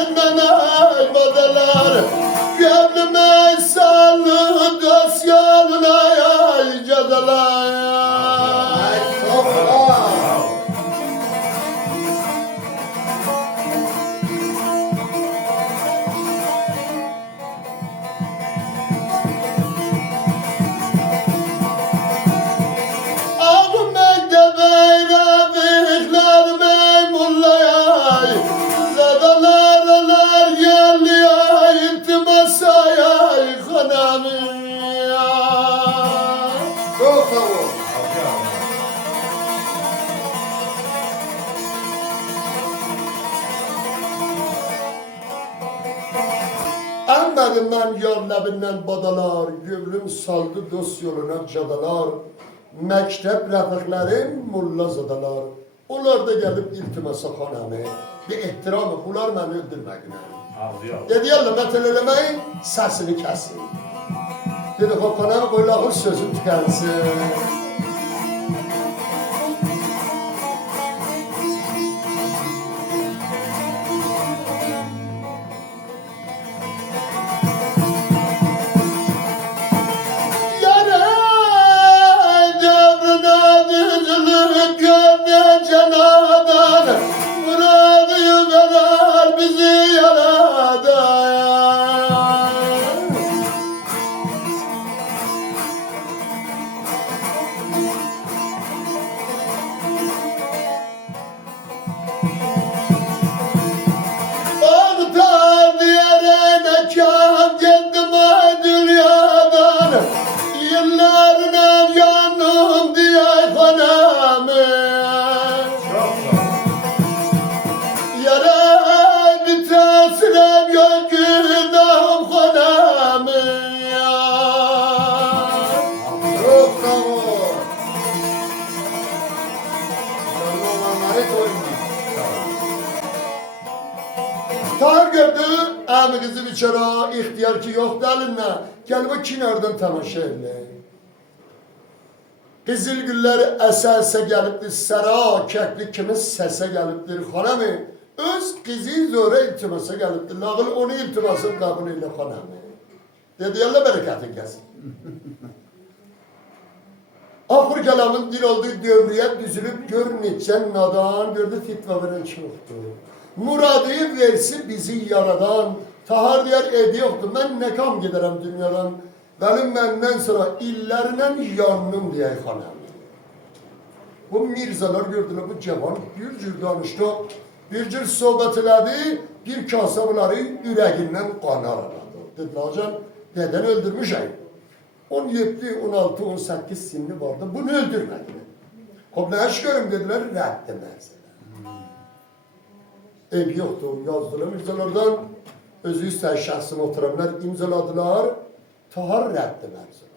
adından aymadılar. Gönlüme sağlık dosyalarına yaycadılar. Anladım ben yol lebinden badalar, gönlüm saldı dost yoluna cadalar. Mektep rəfiqlərim mulla zadalar. Onlar da gelip iltimasa xanamı. Bir ehtiramı, bunlar beni öldürməklə. Dedi yallah mətel eləməyin, səsini kəsin. Dedi xo xanamı qoylağın sözün tükənsin. Tahir gördü, ağabey kızı biçara, ihtiyar ki yok elinle. Gel bu kenardan tamaşa eyle. Kızıl gülleri eserse geliptir, sera kekli kimin sese geliptir. Hanımı, öz kızı zora iltimasa geliptir. Lağıl onu iltimasın kabul eyle hanımı. Dedi Allah bereketin gelsin. Ahır kelamın dil olduğu dövrüye düzülüp gör neçen nadan gördü fitva veren çoktu. Muradı versi bizi yaradan, tahar diyar edi yoktu, ben ne kam giderim dünyadan. Benim benden sonra illerine yandım diye hanım. Bu mirzalar gördüler, bu cavan bir cür danıştı, bir cür sohbet eledi, bir kase bunları yüreğinden kanar aladı. Dediler hocam, neden öldürmüş ay? 17, 16, 18 sinli vardı, bunu öldürmediler. Kobla eş görüm dediler, reddi mesela. Ev yoktu, yazdılar imzalardan, özü ister şahsım oturanlar imzaladılar, tahar reddi mesela.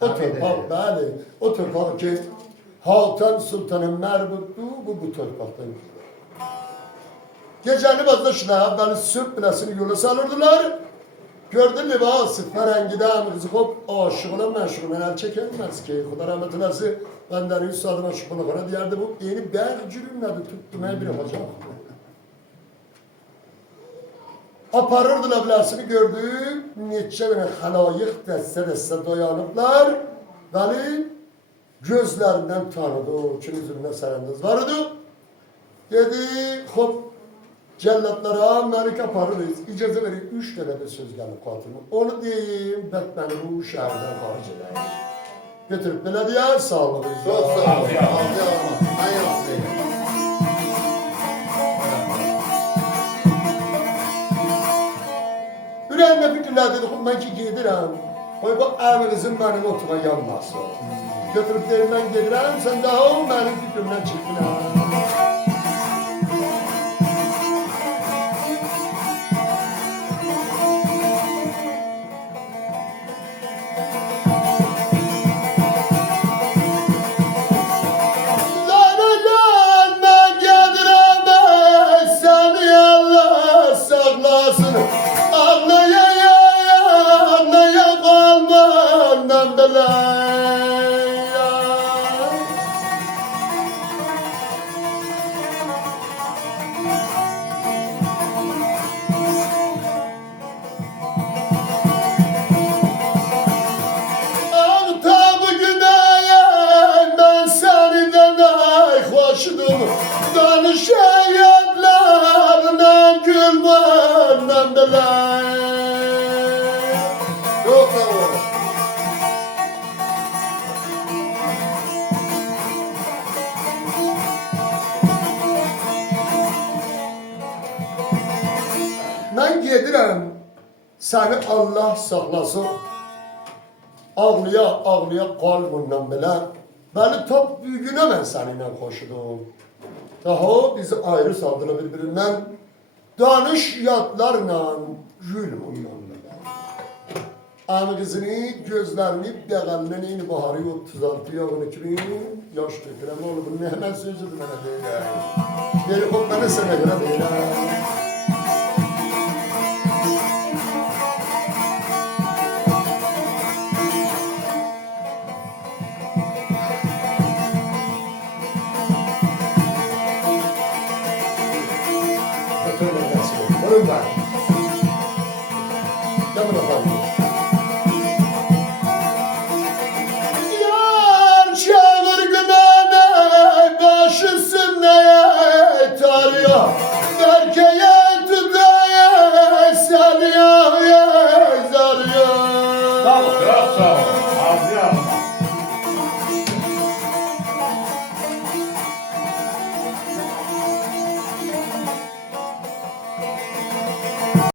O torpak, bəli, o torpak ki, Haltan Sultan'ın mərbutdu, bu torpaktan gidiyor. Gecəni vazlaşılar, beni Sürp bilesini yola salırdılar, gördü libası, ferengiden, kızı hop, aşığına meşğuluna el çekilmez ki, Xuda rahmet eylesin, benden 100 sadıma şıkkına diyerdi bu, yeni bəğ cürümledi, tuttum bir hocam. Aparırdılar bilasını gördük, neçə dənə xalayıq dəstə dayanıblar, bəli, gözlərindən tanıdı, o üçün üzümdə sərəndəz vardı. Dedi, hop, cəllatlara məlik aparırız, icazə verib 3 dənə də söz gəlib qatılma. Onu deyim, bət bəni bu şəhərdən xaric edəyim. Götürüb belə deyər, sağlığınız. Çox sağ olun, mən yaxşıyım. Ürəyimdə fikirlər dedi, mən ki gedirəm, qoy bu əvinizin mənim otuma yanmasın. Götürüb deyim, mən gedirəm, sən daha o mənim fikrimdən çıxdın. Mən gedirəm, səni Allah saxlasın. Ağlıya, ağlıya qalbından belə. Bəli, top büyüyünə mən səninlə xoşudum. Daha bizi ayrı saldılar bir-birindən. Danış yadlarla, gül onlarla. Ağlı qızını, gözlərini, bəğəlinə neyini baharı yok, 36 yağını kimi yaş tökürəm. Oğlum, bunu hemen sözüdür mənə deyirəm. Yeri o mənə sənə görə deyirəm. Vurun ben. Yapın efendim. Yar çağır günene başı sünneye tarıyor. Berkeye tutaya sarıyor. Sağ ol, kral sağ ol. Ağzı